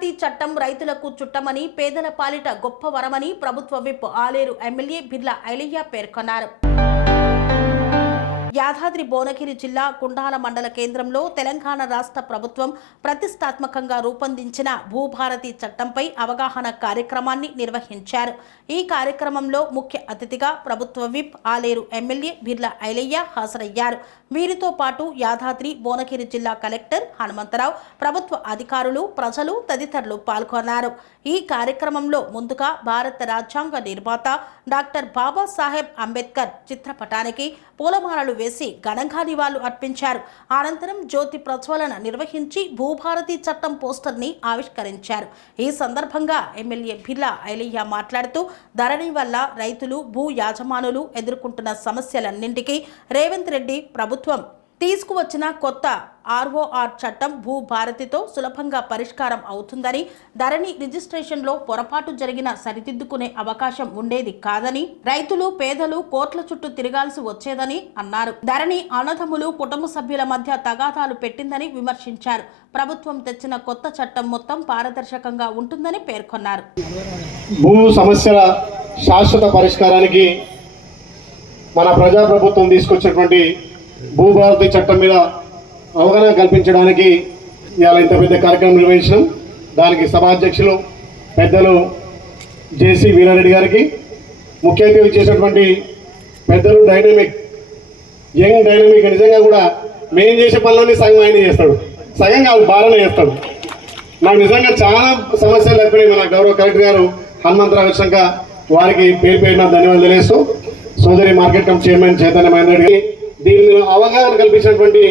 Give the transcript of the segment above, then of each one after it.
భూభారతి చట్టం రైతులకు చుట్టమని, పేదల పాలిట గొప్ప వరమని ప్రభుత్వ విప్ ఆలేరు ఎమ్మెల్యే బిర్లా ఐలయ్య పేర్కొన్నారు. యాదాద్రి భువనగిరి జిల్లా కుండాల మండల కేంద్రంలో తెలంగాణ రాష్ట్ర ప్రభుత్వం ప్రతిష్టాత్మకంగా రూపొందించిన భూభారతి చట్టంపై అవగాహన కార్యక్రమాన్ని నిర్వహించారు. ఈ కార్యక్రమంలో ముఖ్య అతిథిగా ప్రభుత్వ విప్ ఆలేరు ఎమ్మెల్యే బిర్లా ఐలయ్య హాజరయ్యారు. వీరితో పాటు యాదాద్రి భువనగిరి జిల్లా కలెక్టర్ హనుమంతరావు, ప్రభుత్వ అధికారులు, ప్రజలు తదితరులు పాల్గొన్నారు. ఈ కార్యక్రమంలో ముందుగా భారత రాజ్యాంగ నిర్మాత డాక్టర్ బాబాసాహెబ్ అంబేద్కర్ చిత్రపటానికి పూలమాలలు వేసి ఘనంగా నివాళులు అర్పించారు. అనంతరం జ్యోతి ప్రజ్వలన నిర్వహించి భూభారతి చట్టం పోస్టర్ని ఆవిష్కరించారు. ఈ సందర్భంగా ఎమ్మెల్యే బిర్లా ఐలయ్య మాట్లాడుతూ, ధరణి వల్ల రైతులు, భూ యాజమానులు ఎదుర్కొంటున్న సమస్యలన్నింటికీ రేవంత్ రెడ్డి ప్రభుత్వం తీసుకువచ్చిన కొత్త ఆర్ఓఆర్ చట్టం భూభారతితో సులభంగా పరిష్కారం అవుతుందని, ధరణి రిజిస్ట్రేషన్లో పొరపాటు జరిగిన సరిదిద్దుకునే అవకాశం ఉండేది కాదని, రైతులు, పేదలు కోట్ల చుట్టూ తిరగాల్సి వచ్చేదని అన్నారు. ధరణి అన్నదమ్ములు, కుటుంబ సభ్యుల మధ్య తగాదాలు పెట్టిందని విమర్శించారు. ప్రభుత్వం తెచ్చిన కొత్త చట్టం మొత్తం పారదర్శకంగా ఉంటుందని పేర్కొన్నారు. భూ సమస్యల శాశ్వత పరిష్కారానికి మన ప్రజాప్రభుత్వం తీసుకొచ్చినటువంటి భూభారతి చట్టం మీద అవగాహన కల్పించడానికి ఇవాళ ఇంత పెద్ద కార్యక్రమం నిర్వహించడం, దానికి సభాధ్యక్షులు పెద్దలు జేసీ వీరారెడ్డి గారికి, ముఖ్య అతిథి చేసినటువంటి పెద్దలు యంగ్ డైనమిక్ నిజంగా కూడా మేము చేసే పనులన్నీ సగం ఆయన చేస్తాడు, సగం కాదు బాగానే చేస్తాడు. నాకు నిజంగా చాలా సమస్యలు ఎప్పుడైనా మన గౌరవ కలెక్టర్ గారు హనుమంతరావు వచ్చాక వారికి పేరు పేరున ధన్యవాదాలు తెలియస్తూ, సోదరి market committee chairman Chaitanya Mahender Reddy, దీని మీద అవగాహన కల్పించినటువంటి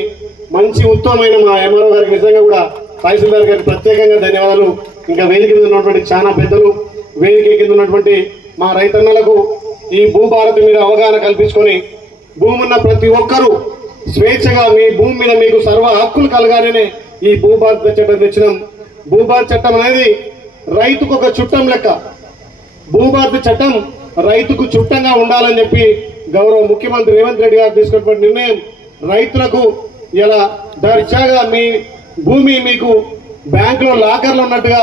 మంచి ఉత్తమమైన మా ఎంఆర్ఓ గారికి నిజంగా కూడా తహసీల్దార్ గారికి ప్రత్యేకంగా ధన్యవాదాలు. ఇంకా వేదిక మీద ఉన్నటువంటి చాలా పెద్దలు, వేదిక కింద ఉన్నటువంటి మా రైతన్నలకు ఈ భూభారతి మీద అవగాహన కల్పించుకొని భూమి ఉన్న ప్రతి ఒక్కరూ స్వేచ్ఛగా మీ భూమి మీద మీకు సర్వ హక్కులు కలగానే ఈ భూభారతి చట్టం తెచ్చినాం. భూభారతి చట్టం అనేది రైతుకు ఒక చుట్టం లెక్క. భూభారతి చట్టం రైతుకు చుట్టంగా ఉండాలని చెప్పి గౌరవ ముఖ్యమంత్రి రేవంత్ రెడ్డి గారు తీసుకున్నటువంటి నిర్ణయం రైతులకు ఇలా దర్జాగా మీ భూమి మీకు బ్యాంకులో లాకర్లు ఉన్నట్టుగా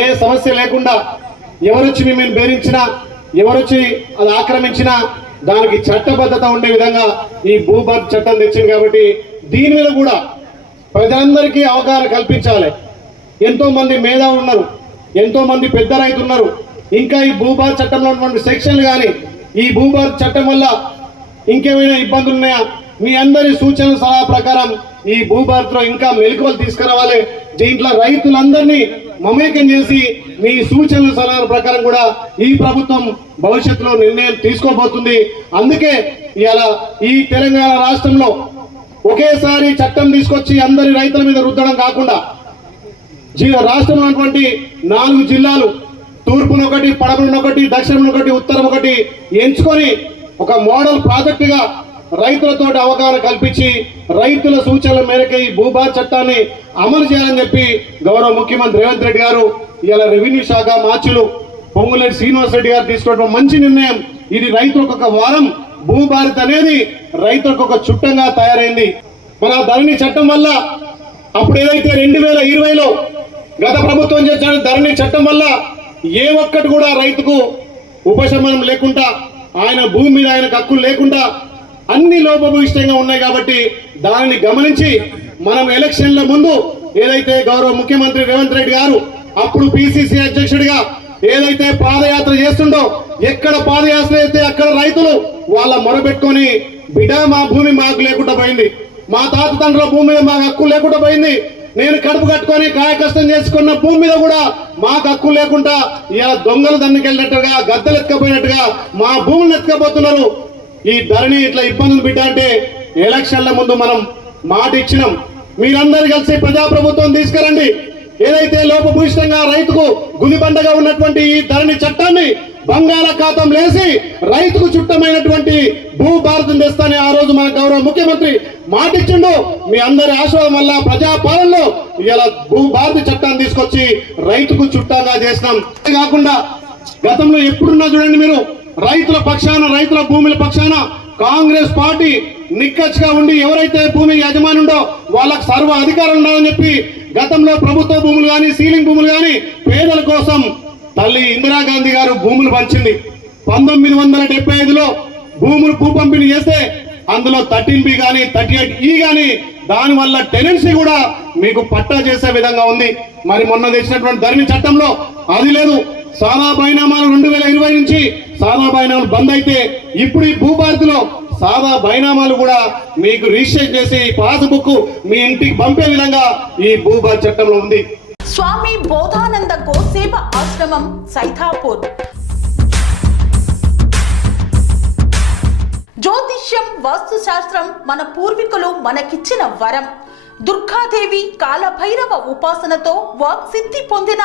ఏ సమస్య లేకుండా ఎవరొచ్చి మిమ్మల్ని బెదిరించినా, ఎవరొచ్చి అది ఆక్రమించినా దానికి చట్టబద్ధత ఉండే విధంగా ఈ భూభారతి చట్టం తెచ్చింది. కాబట్టి దీని మీద కూడా ప్రజలందరికీ అవగాహన కల్పించాలి. ఎంతో మంది మేధావులు ఉన్నారు, ఎంతో మంది పెద్ద రైతులు ఉన్నారు. ఇంకా ఈ భూభారతి చట్టంలో ఉన్నటువంటి సెక్షన్లు కానీ ఈ భూభారతి చట్టం వల్ల ఇంకేమైనా ఇబ్బందులు ఉన్నాయా, మీ అందరి సూచనల సలహా ప్రకారం ఈ భూభారతిలో ఇంకా మెలకువలు తీసుకురావాలి. దీంట్లో రైతులందరినీ మమేకం చేసి మీ సూచనల సలహాల ప్రకారం కూడా ఈ ప్రభుత్వం భవిష్యత్తులో నిర్ణయం తీసుకోబోతుంది. అందుకే ఇలా ఈ తెలంగాణ రాష్ట్రంలో ఒకేసారి చట్టం తీసుకొచ్చి అందరి రైతుల మీద రుద్దడం కాకుండా రాష్ట్రంలో ఉన్నటువంటి 4 జిల్లాలు, తూర్పునొకటి, పడమరనొకటి, దక్షిణంనొకటి, ఉత్తరం ఒకటి ఎంచుకొని ఒక మోడల్ ప్రాజెక్టుగా రైతులతో అవగాహన కల్పించి రైతుల సూచనల మేరకు ఈ భూభారతి చట్టాన్ని అమలు చేయాలని చెప్పి గౌరవ ముఖ్యమంత్రి రేవంత్ రెడ్డి గారు ఇలా రెవెన్యూ శాఖ మార్చులు పొంగులేటి శ్రీనివాస్ రెడ్డి గారు తీసుకోవడం మంచి నిర్ణయం. ఇది రైతులకు ఒక వారం. భూభారతి అనేది రైతులకు ఒక చుట్టంగా తయారైంది. మన ధరణి చట్టం వల్ల అప్పుడు ఏదైతే 2020లో గత ప్రభుత్వం చేసిన ధరణి చట్టం వల్ల ఏ ఒక్కటి కూడా రైతుకు ఉపశమనం లేకుండా, ఆయన భూమి మీద ఆయనకు హక్కులు లేకుండా అన్ని లోపభూయిష్టంగా ఉన్నాయి. కాబట్టి దానిని గమనించి మనం ఎలక్షన్ల ముందు ఏదైతే గౌరవ ముఖ్యమంత్రి రేవంత్ రెడ్డి గారు అప్పుడు పిసిసి అధ్యక్షుడిగా ఏదైతే పాదయాత్ర చేస్తుండో, ఎక్కడ పాదయాత్ర అయితే అక్కడ రైతులు వాళ్ళ మొరబెట్టుకొని, బిడ్డ మా భూమి మాకు లేకుండా పోయింది, మా తాత తండ్రుల భూమి మీద మాకు హక్కు లేకుండా పోయింది, నేను కడుపు కట్టుకొని కాయ కష్టం చేసుకున్న భూమి మీద కూడా మాకు హక్కు లేకుండా ఇలా దొంగలు దన్నుకెళ్ళినట్టుగా, గద్దలు ఎత్తుకపోయినట్టుగా మా భూములు ఎత్తుకపోతున్నారు. ఈ ధరణి ఇట్లా ఇబ్బందులు బిడ్డ అంటే ఎలక్షన్ల ముందు మనం మాట ఇచ్చినాం. మీరందరూ కలిసి ప్రజాప్రభుత్వం తీసుకురండి. ఏదైతే లోపభూయిష్టంగా రైతుకు గుదిబండగా ఉన్నటువంటి ఈ ధరణి చట్టాన్ని బంగాళాఖాతం లేసి రైతుకు చుట్టమైనటువంటి భూభారతిని తెస్తానే ఆ రోజు మన గౌరవ ముఖ్యమంత్రి మాటిచ్చిండు. మీ అందరి ఆశీర్వాదం వల్ల ప్రజాపాలనలో ఇలా భూభారతి చట్టాన్ని తీసుకొచ్చి రైతుకు చుట్టంగా చేసినాం. కాకుండా గతంలో ఎప్పుడున్నా చూడండి మీరు, రైతుల పక్షాన, రైతుల భూముల పక్షాన కాంగ్రెస్ పార్టీ నిక్కచ్చిగా ఉండి ఎవరైతే భూమి యజమాని ఉండో వాళ్ళకి సర్వ అధికారం ఉండాలని చెప్పి గతంలో ప్రభుత్వ భూములు కానీ సీలింగ్ భూములు కానీ పేదల కోసం తల్లి ఇందిరాగాంధీ గారు భూములు పంచింది. 1975లో భూములు భూ పంపిణీ చేస్తే అందులో 13B కానీ 38E కానీ దానివల్ల టెనెన్సీ కూడా మీకు పట్టా చేసే విధంగా ఉంది. మరి మొన్న తెచ్చినటువంటి ధరణి చట్టంలో అది లేదు. సాదా బైనామాలు 2020 నుంచి సాదా బైనామాలు బంద్ అయితే ఇప్పుడు ఈ భూభారతిలో సాదా బైనామాలు కూడా మీకు రిజిస్టర్ చేసి పాస్బుక్ మీ ఇంటికి పంపే విధంగా ఈ భూభారతి చట్టంలో ఉంది. స్వామి బోధానంద గోసేవ ఆశ్రమం సైథాపూర్. జ్యోతిష్యం, వాస్తుశాస్త్రం మన పూర్వీకులు మనకిచ్చిన వరం. దుర్గాదేవి, కాలభైరవ ఉపాసనతో వాక్సిద్ధి పొందిన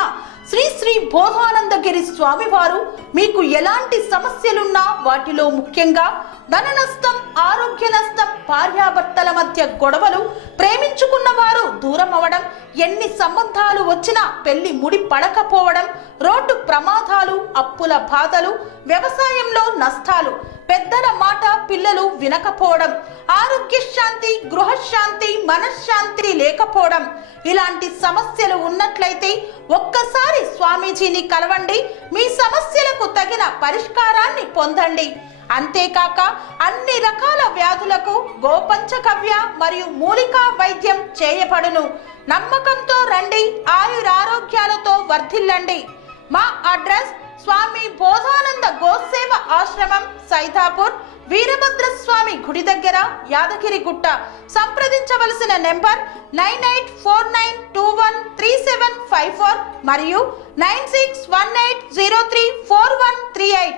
శ్రీ శ్రీ బోధానందగిరి స్వామివారు మీకు ఎలాంటి సమస్యలున్నా, వాటిలో ముఖ్యంగా ధన నష్టం, ఆరోగ్య నష్టం, భార్యాభర్తల మధ్య గొడవలు, ప్రేమించుకున్న వారు దూరం అవడం, ఎన్ని సంబంధాలు వచ్చినా పెళ్లి ముడి పడకపోవడం, రోడ్డు ప్రమాదాలు, అప్పుల బాధలు, వ్యవసాయంలో నష్టాలు, పెద్దల మాట పిల్లలు వినకపోవడం, ఆరోగ్య శాంతి, గృహశాంతి, మనశ్శాంతి లేకపోవడం, ఇలాంటి సమస్యలు ఉన్నట్లయితే ఒక్కసారి స్వామీజీని కలవండి. మీ సమస్యలకు తగిన పరిష్కారాన్ని పొందండి. అంతేకాక అన్ని రకాల వ్యాధులకు గోపంచకవ్య మరియు మూలికా వైద్యం చేయబడును. నమ్మకంతో రండి, ఆయురారోగ్యాలతో వర్ధిల్లండి. మా అడ్రస్ స్వామి బోధానంద గోసేవ ఆశ్రమం, సైథాపూర్, వీరభద్రస్వామి గుడి దగ్గర, యాదగిరిగుట్ట. సంప్రదించవలసిన నెంబర్ 9849213754 మరియు 9618034138.